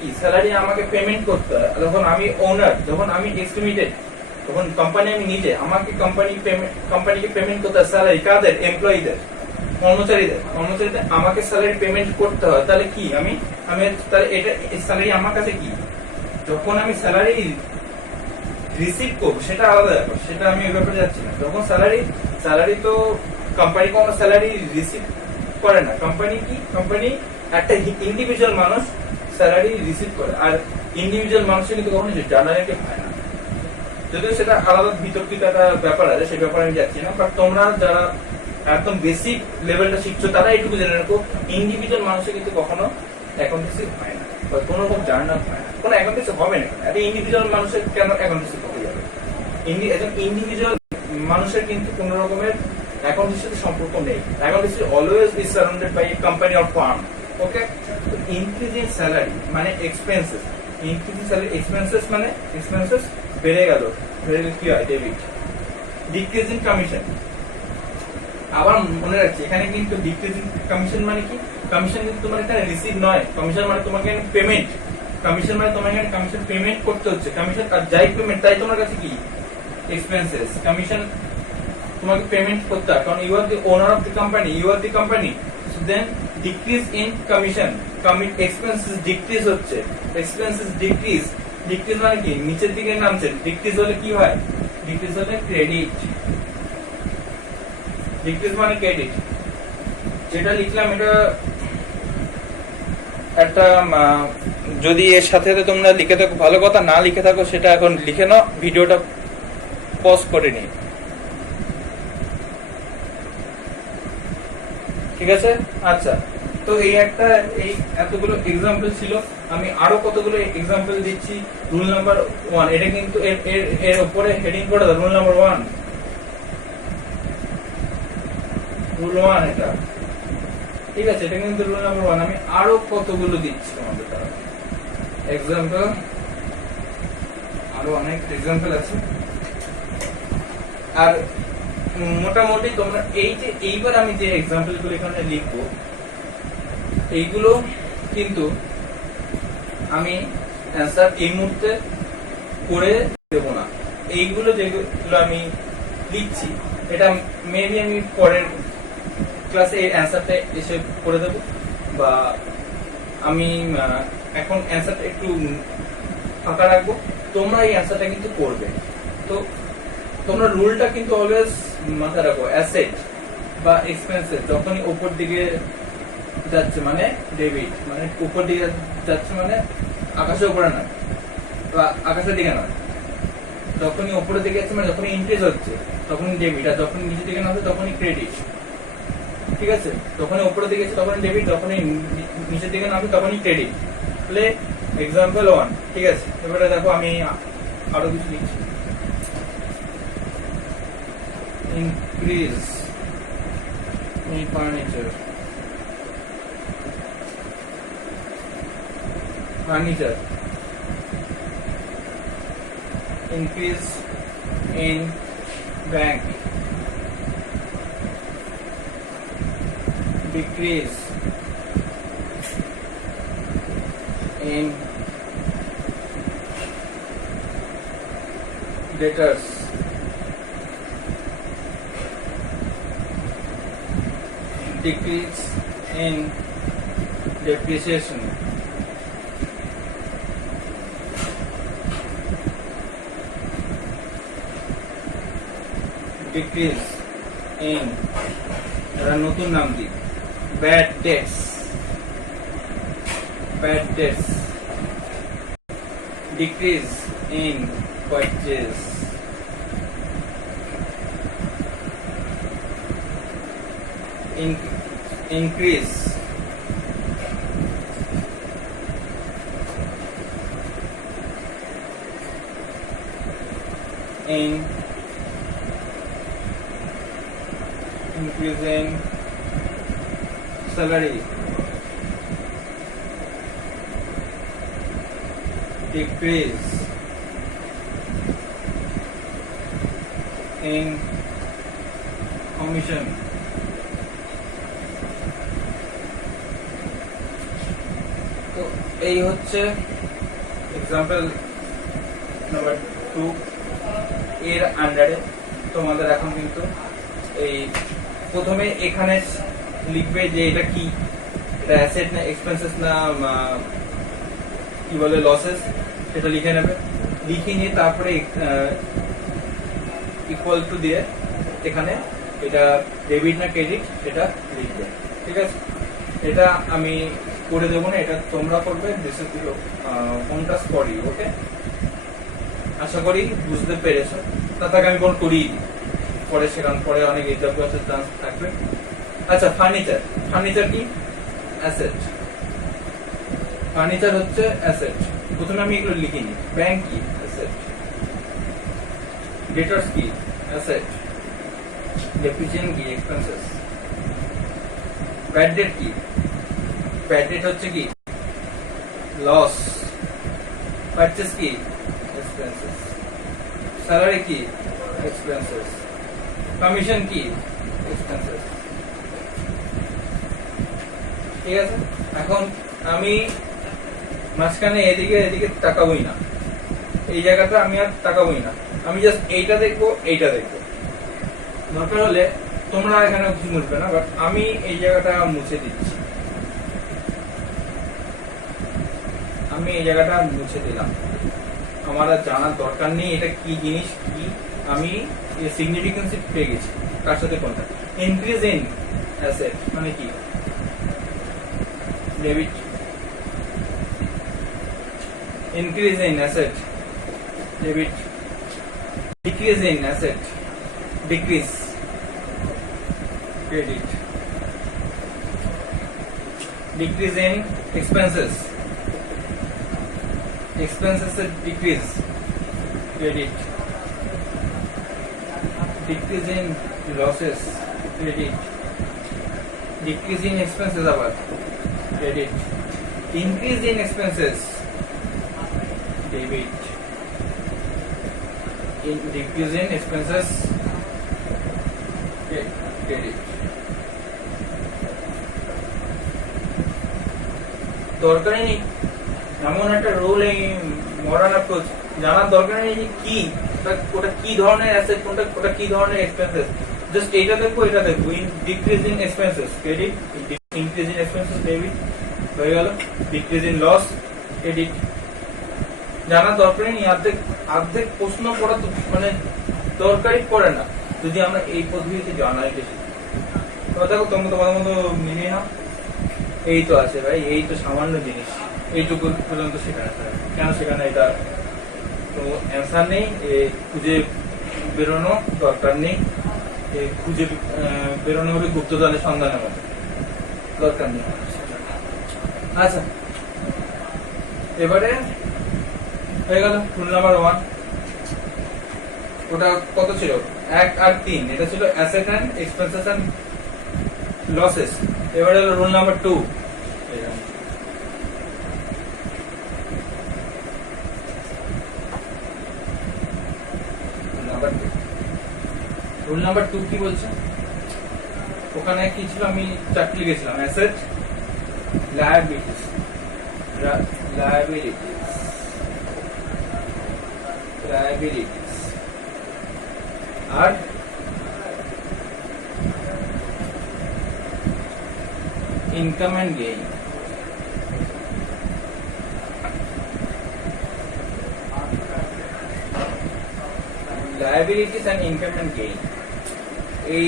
কি স্যালারি আমাকে পেমেন্ট করতে হয়, যখন আমি ওনার, যখন আমি এস্টিমেটেড, তখন কোম্পানি আমি নিজে, আমাকে কোম্পানিকে পেমেন্ট করতে হয় স্যালারি। কাদের? এমপ্লয়ীদের, কর্মচারীদের আমাকে স্যালারি পেমেন্ট করতে হয়। তাহলে কি আমি আমি তাহলে এটা স্যালারি আমার কাছে কি, যখন আমি স্যালারি রিসিভ করবো সেটা আলাদা ব্যাপার, সেটা আমি ওই ব্যাপারে যাচ্ছি না। যখন স্যালারি তো কোম্পানি কোনো স্যালারি রিসিভ করে না। কোম্পানি একটা ইন্ডিভিজুয়াল মানুষ স্যালারি রিসিভ করে, আর ইন্ডিভিজুয়াল মানুষের কিন্তু কখনো জার্নালিকে হয় না। যদিও সেটা আলাদা বিতর্কিত একটা ব্যাপার আছে, সেই ব্যাপারে আমি যাচ্ছি না। বাট তোমরা যারা একদম বেসিক লেভেলটা শিখছো তারা এইটুকু জেনে রাখো, ইন্ডিভিজুয়াল মানুষের কিন্তু কখনো অ্যাকাউন্টেন্সি হয় না, বা কোনো রকম জার্নাল হয় না, কোনো অ্যাকাউন্টেন্সি হবে না। একটা ইন্ডিভিজুয়াল মানুষের কেন অ্যাকাউন্টেন্সি হতে যাবে? একজন ইন্ডিভিজুয়াল মানুষের কিন্তু কোনো রকমের অ্যাকাউন্টেন্সির সাথে সম্পর্ক নেই। Accountancy always is surrounded by a company or firm. Okay, increasing salary মানে এক্সপেন্সেস, ইনক্রিজিং স্যালারি এক্সপেন্সেস মানে এক্সপেন্সেস বেড়ে গেল কি হয়? ডেবিট। ডিক্রিজিং কমিশন, আবার মনে রাখছি এখানে কিন্তু ডিক্রিজিং কমিশন মানে কি? কমিশন কিন্তু তোমার এখানে রিসিভ নয়, কমিশন মানে তোমাকে পেমেন্ট, কমিশন মানে তোমার এখানে কমিশন পেমেন্ট করতে হচ্ছে। কমিশন আর যাই পেমেন্ট তাই তোমার কাছে কি? এক্সপেন্সেস। কমিশন তোমাকে পেমেন্ট করতে হয়, কারণ you are the owner of the company, you are the company. Then decrease in commission, expenses decrease হচ্ছে, এক্সপেন্সেস ডিক্রিজ মানে কি? নিচের দিকে নামছে। ডিক্রিজ হলে কি হয়? ডিক্রিজ হলে ক্রেডিট, ডিক্রিজ মানে ক্রেডিট। যেটা লিখলাম এটা একটা, যদি এর সাথে তোমরা লিখে থাকো ভালো কথা, না লিখে থাকো সেটা এখন লিখে নাও, ভিডিওটা পজ করে নি, ঠিক আছে? আচ্ছা, তো এই এতগুলো এক্সাম্পল ছিল, আমি আরো কতগুলো এক্সাম্পল দিচ্ছি। রুল নাম্বার 1, এটা কিন্তু এর উপরে হেডিং করে দাও, রুল নাম্বার 1, রুল 1 এটা, ঠিক আছে? এটা কিন্তু রুল নাম্বার 1। আমি আরো কতগুলো দিচ্ছি তোমাদের দ্বারা এক্সাম্পল, আরো অনেক এক্সাম্পল আছে। আর মোটামুটি তোমরা এইবার আমি যে এক্সাম্পল গুলো এখানে লিখবো, এইগুলো কিন্তু আমি অ্যান্সার এই মুহূর্তে করে দেব না। এইগুলো যেগুলো আমি লিখছি এটা মেবি আমি পরের ক্লাসে এই অ্যান্সারটা এসে করে দেব, বা আমি এখন অ্যান্সারটা একটু ফাঁকা রাখবো, তোমরা এই অ্যান্সারটা কিন্তু করবে। তো তোমরা রুলটা কিন্তু অলওয়েজ মাথায় রাখো, অ্যাসেট বা এক্সপেন্সেস যখনই উপর দিকে যাচ্ছে মানে ডেবিট, মানে উপর দিকে যাচ্ছে মানে আকাশের উপরে নয় বা আকাশের দিকে নয়, যখনই উপরের দিকে যাচ্ছে মানে যখনই ইনক্রিজ হচ্ছে তখনই ডেবিট, আর যখনই নিচের দিকে নামছে তখনই ক্রেডিট, ঠিক আছে? যখনই উপরের দিকে যাচ্ছে তখনই ডেবিট, যখনই নিচের দিকে নামছে তখনই ক্রেডিট। তাহলে এক্সাম্পল 1, ঠিক আছে? এবারে দেখো আমি আরো কিছু লিখছি। Increase in furniture, increase in bank, decrease in debtors, decrease in depreciation, decrease in নতুন নাম দি bad debts, decrease in purchase, increase in salary, decrease in commission, তো এই হচ্ছে এক্সাম্পল নাম্বার 2 এর আন্ডারে তোমাদের এখন কিন্তু এই প্রথমে এখানে লিখবে যে এটা কি, এটা অ্যাসেট না এক্সপেন্সেস না কি বলে লসেস, সেটা লিখে নেবে। লিখে নিয়ে তারপরে ইকুয়াল টু দিয়ে এখানে এটা ডেবিট না ক্রেডিট সেটা লিখবে, ঠিক আছে। এটা আমি করে দেবো না, এটা তোমরা করবে, this is home task for you, okay. আশা করি বুঝতে পেরেছো। তাকে আমি কোন করি পরে সেখান পরে অনেক এক্সাম্পল আছে, চান্স থাকবে। আচ্ছা, ফার্নিচার, ফার্নিচার কি অ্যাসেট, ফার্নিচার হচ্ছে অ্যাসেট। প্রথমে আমি এগুলো লিখিনি। ব্যাংক কি অ্যাসেট, ডেটার্স কি অ্যাসেট, ডেপ্রিসিয়েশন কি এক্সপেন্সেস, ব্যাড ডেট কি, ব্যাড ডেট হচ্ছে কি লস, পারচেজ কি এক্সপেন্সেস, স্যালারি কি এক্সপেন্সেস, কমিশন কি এক্সপেন্সেস, ঠিক আছে। এখন আমি মাঝখানে এদিকে এদিকে তাকাবই না, এই জায়গাটা আমি আর তাকাবই না, আমি জাস্ট এইটা দেখবো এইটা দেখবো। দরকার হলে তোমরা এখানে কিছু মুছবে না, বাট আমি এই জায়গাটা মুছে দিচ্ছি, আমি এই জায়গাটা মুছে দিলাম। আমার আর জানার দরকার নেই এটা কি জিনিস কি, আমি সিগনিফিকেন্স পেয়ে গেছি কার সাথে কোনটা। ইনক্রিজ ইন অ্যাসেট মানে কি, debit, increase in asset debit, decrease in asset decrease credit, decrease in expenses decrease credit, decrease in losses credit, decrease in expenses abar credit, increase in expenses debit, in decrease in expenses credit। দরকারই নেই এমন একটা role, এই modern approach জানার দরকার নেই যে কি ওটা কি ধরনের অ্যাসেট, কোনটা ওটা কি ধরনের এক্সপেন্সেস, জাস্ট এটা দেখবো এটা দেখবো। In decrease in expenses credit, increase in expenses debit হয়ে গেল, ডিক্রিজ ইন লস ক্রেডিট। জানার দরকারই নেই, অর্ধেক প্রশ্ন পড়া তো মানে দরকারই পড়ে না যদি আমরা এই পদ্ধতিতে জানাই বেশি। তো দেখো তোমরা তোমাদের মতো মিলিয়ে নাও, এই তো আছে ভাই, এই তো সামান্য জিনিস, এইটুকু পর্যন্ত শেখানো কেন শেখানো, এটা তো অ্যান্সার নেই, খুঁজে বেরোনো দরকার নেই, খুঁজে বেরোনো হবে গুপ্তধনের সন্ধানের মতো, দরকার নেই। আচ্ছা, এবারে হয়ে গেল রুল নাম্বার 1। ওটা কত ছিল 1 আর 3, এটা ছিল asset and expenses and losses. এবারে হলো রুল নাম্বার 2। রুল নাম্বার 2 কি বলছে, ওখানে কি ছিল আমি চারটি লিখেছিলাম, অ্যাসেট, লায়াবিলিটিস আর income and gain. Liabilities and income and gain, এই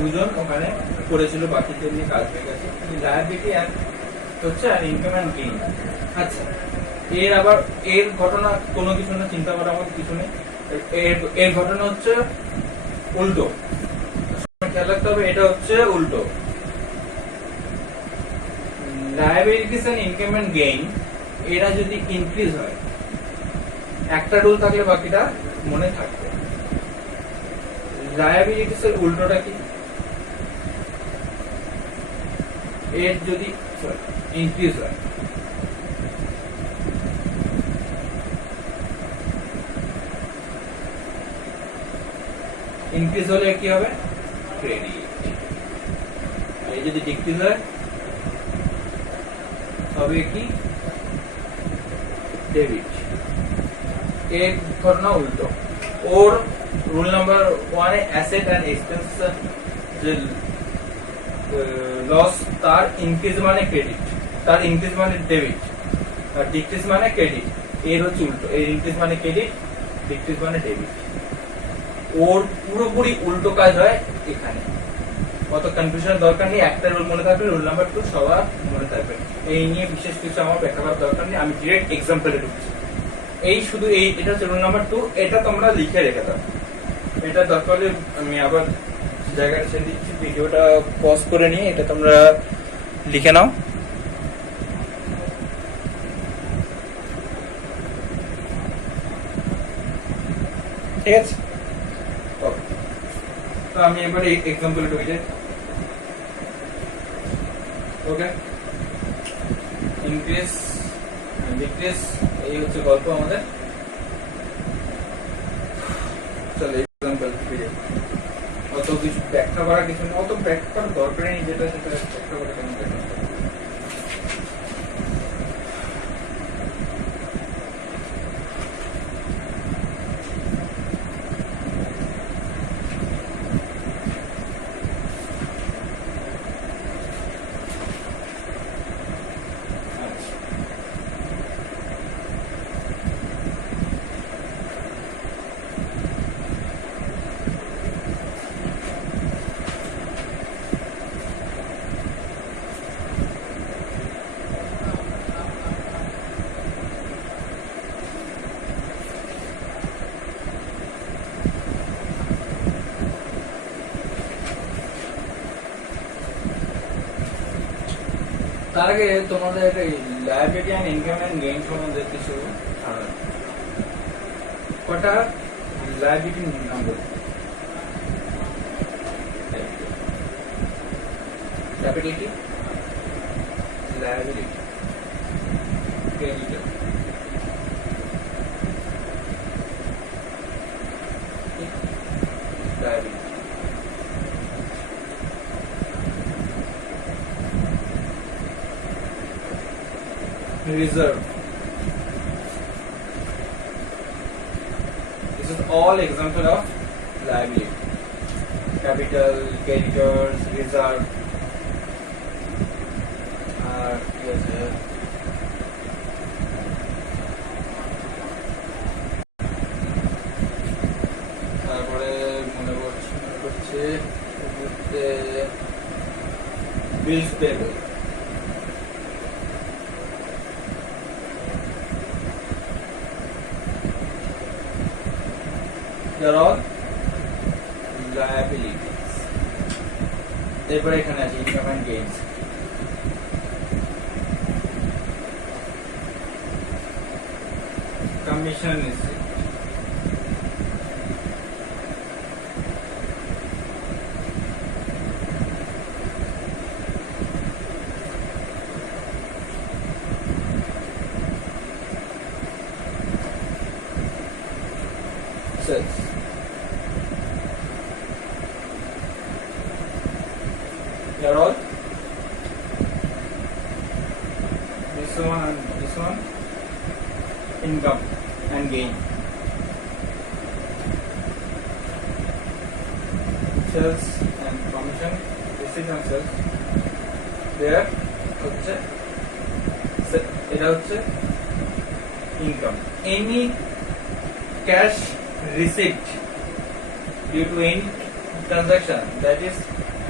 দুজন ওখানে করেছিল, বাকিদের নিয়ে কাজ হয়ে গেছে। লায়াবিলিটি হচ্ছে আর ইনকাম এন্ড গেইন। আচ্ছা, এর আবার এর ঘটনা কোনো কিছু না, চিন্তা করার মতো কিছু নেই। এর ঘটনা হচ্ছে উল্টো, খেয়াল রাখতে হবে, এটা হচ্ছে উল্টো। Liabilities and income and gain এরা যদি ইনক্রিজ হয়, একটা রুল থাকলে বাকিটা মনে থাকবে। লায়াবিলিটিস এর উল্টোটা কি, এর যদি ইনক্রিজ হয়, ইনক্রিজ হলে কি হবে ক্রেডিট, এই যদি ডিক্রিজ হয় তবে কি ডেবিট, এর ঘটনা উল্টো। ওর রুল নাম্বার 1 এ অ্যাসেট এন্ড এক্সপেন্স যে লস, তার ইনক্রিজ মানে ক্রেডিট, তার ইনক্রিজ মানে ডেবিট, আর ডিক্রিজ মানে ক্রেডিট। এর হচ্ছে উল্টো, এর ইনক্রিজ মানে ক্রেডিট, ডিক্রিজ মানে ডেবিট। ওর পুরোপুরি উল্টো কাজ হয় এখানে। অত কনফিউশনের দরকার নেই, একটা রুল মনে থাকবে, রুল নাম্বার 2 সবার মনে থাকবে। এই নিয়ে বিশেষ কিছু আমার ব্যাখ্যা করার দরকার নেই, আমি ডিরেক্ট এক্সাম্পলে ঢুকছি। এই শুধু এটা হচ্ছে রুল নাম্বার 2, এটা তোমরা লিখে রেখে দাও। এটা দরকার হলে আমি আবার জায়গাটা ছেড়ে দিচ্ছি, ভিডিওটা পজ করে নিয়ে এটা তোমরা লিখে নাও। ঠিক আছে, তো আমি এবার এক্সাম্পলে ঢুকে যাই। ওকে, ইনক্রিজ ডিক্রিজ, এই হচ্ছে গল্প আমাদের। চলো এক্সাম্পল ফিরে, অত কিছু ব্যাখ্যা করা কিছু না, অত ব্যাখ্যা করার দরকার নেই, যেটা সেটা ব্যাখ্যা করে কেন ব্যাখ্যা। তার আগে তোমাদের liability and income and gain সম্বন্ধে কিছু ধারণা। কটা liability number? Capital, liability, creditor, liability. Reserve. This is all example of liability. Capital, creditors, reserve. Yes, তারপরে মনে করছে bills payable. They are all liabilities. এরপরে এখানে আছে income and gains. Commission receipt, sales. They are all this one and this one, income and gain. Sales and commission, receipts and sales. There হচ্ছে এটা হচ্ছে income. Any cash receipt due to any transaction, that is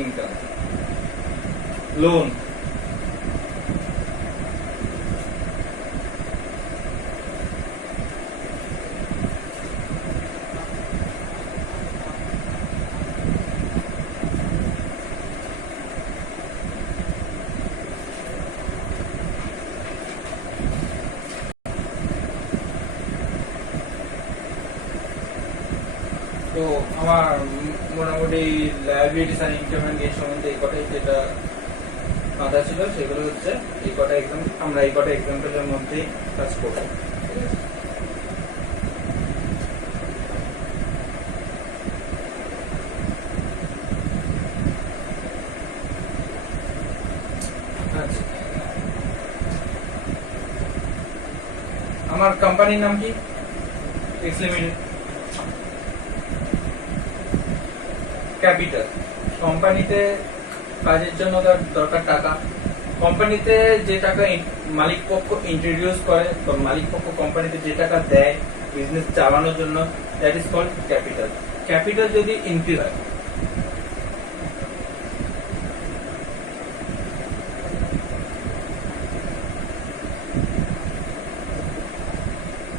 income. Loan, তো আমার মোটামুটি liabilities আর income and gain সম্বন্ধে এই কটাই যেটা কথা ছিল, সেগুলো হচ্ছে এই কটা এক্সাম, আমরা এই কটা এক্সাম্পলের মধ্যেই কাজ করব। ঠিক আছে, আচ্ছা আমার কোম্পানির নাম কি? X limited. ক্যাপিটাল, কোম্পানিতে কাজের জন্য তার দরকার টাকা। কোম্পানিতে যে টাকা মালিক পক্ষ ইন্ট্রোডিউস করে বা মালিক পক্ষ কোম্পানিতে যে টাকা দেয় বিজনেস চালানোর জন্য, that is called capital. Capital যদি ইনক্রিজ হয়,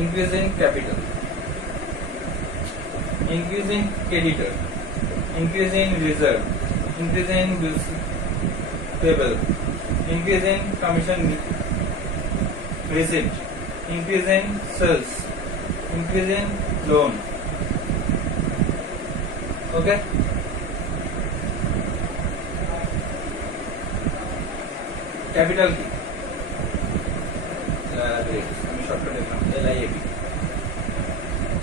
increase in capital, increase in creditor, increase in reserve, increase in bills payable, increase in commission receipt, increase in sales, increase in loan. Okay? Capital কি? আমি shortcut লিখলাম LIAB।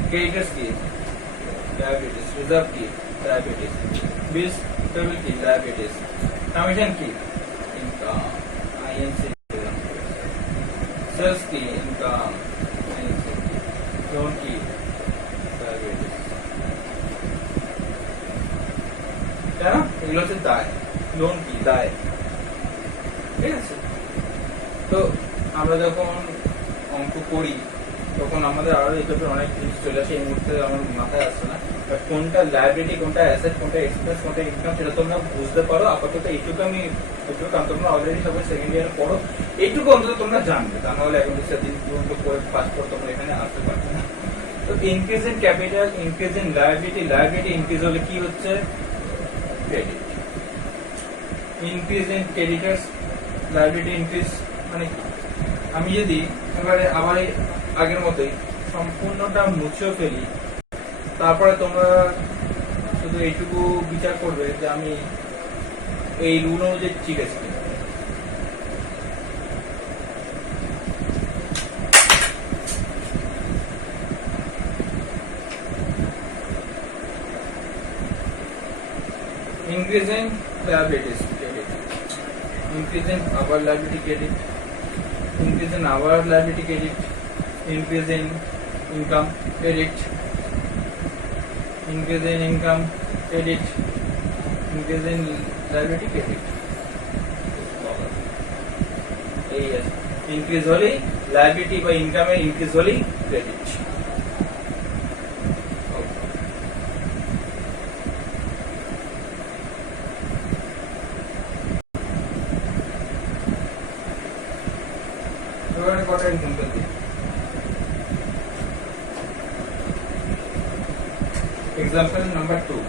Creditors কি? Liabilities। Reserve কি? Liabilities। Bills payable কি? Liabilities। Commission কি? Income। INC লিখলাম। Sales কি? Income। INC। Loan কি? Liabilities। তাই না? এগুলো হচ্ছে দায়। লোন কি? দায়। ঠিক আছে? তো আমরা যখন অঙ্ক করি তখন আমাদের আরো এই টাইপের অনেক জিনিস চলে আসে, এই মুহূর্তে আমার মাথায় আসছে না। কোনটা লায়াবিলিটি, কোনটা অ্যাসেট, কোনটা এক্সপেন্স, কোনটা ইনকাম, সেটা তোমরা বুঝতে পারো। আপাতত এইটুকু আমি তোমরা অলরেডি সবাই সেকেন্ড ইয়ারে পড়ো, এইটুকু অন্তত তোমরা জানবে। তা নাহলে এখন দিন পর্যন্ত করে পাস করে তোমরা এখানে আসতে পারবে না। তো increase in capital, increase in liability, liability increase হলে কি হচ্ছে? Credit. Increase in creditors, liability increase মানে আমি যদি এবারে আবার আগের মতোই সম্পূর্ণটা মুছেও ফেলি, তারপরে তোমরা শুধু এইটুকু বিচার করবে যে আমি এই রুল অনুযায়ী ঠিক আছে। Increase in liabilities, credit. Increase in our liability, credit. Increase in our liability, credit. Increase in income, credit. Increase in income, credit. Increase in liability, credit. এই ইনক্রিজ হলেই লায়াবিলিটি বা ইনকামের ইনক্রিজ হলেই ক্রেডিট। কটা income করতে? Example number 2.